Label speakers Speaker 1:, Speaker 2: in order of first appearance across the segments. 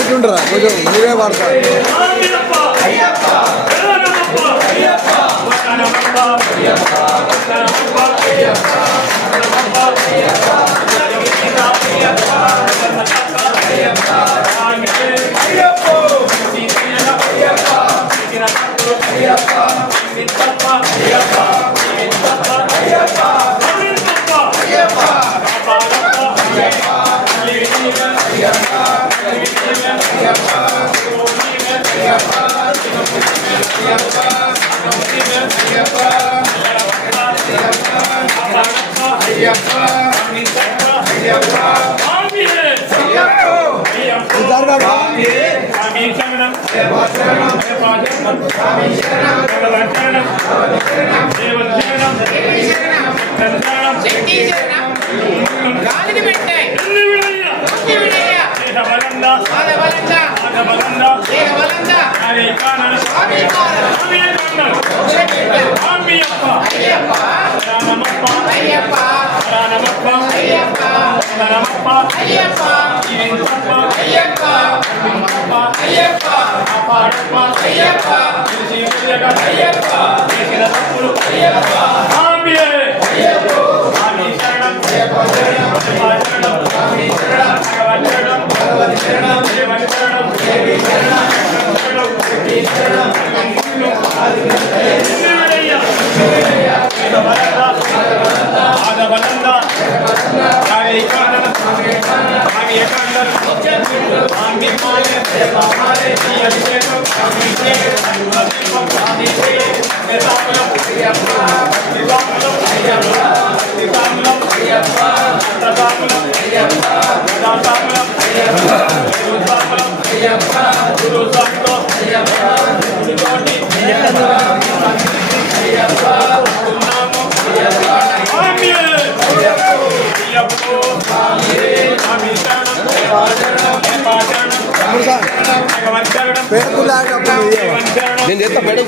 Speaker 1: ఉంటుండ్రా కొంచెం నీవే వాడతారు சாமி சரணம்
Speaker 2: சாமி சரணம்
Speaker 3: தேவன் சரணம்
Speaker 4: ஐயப்பா
Speaker 5: ஐயப்பா
Speaker 6: ஐயப்பா
Speaker 7: శరణమప్ప
Speaker 8: అయ్యప్ప
Speaker 9: శరణమప్ప అయ్యప్ప
Speaker 10: జీవించప్ప
Speaker 11: అయ్యప్ప
Speaker 12: అయ్యప్ప
Speaker 13: అయ్యప్ప
Speaker 14: కాపాడప్ప
Speaker 15: అయ్యప్ప
Speaker 16: జీవించక
Speaker 17: అయ్యప్ప చేసిన
Speaker 18: తప్పులు అయ్యప్ప
Speaker 19: స్వామి
Speaker 20: అయ్యప్ప
Speaker 21: పేరుకు
Speaker 22: నేను చేస్తా
Speaker 23: బయట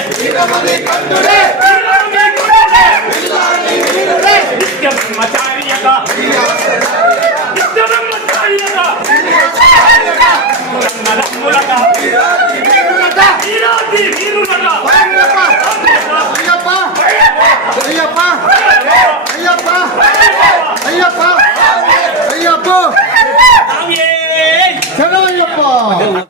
Speaker 24: కంటుడే
Speaker 25: కంటుడే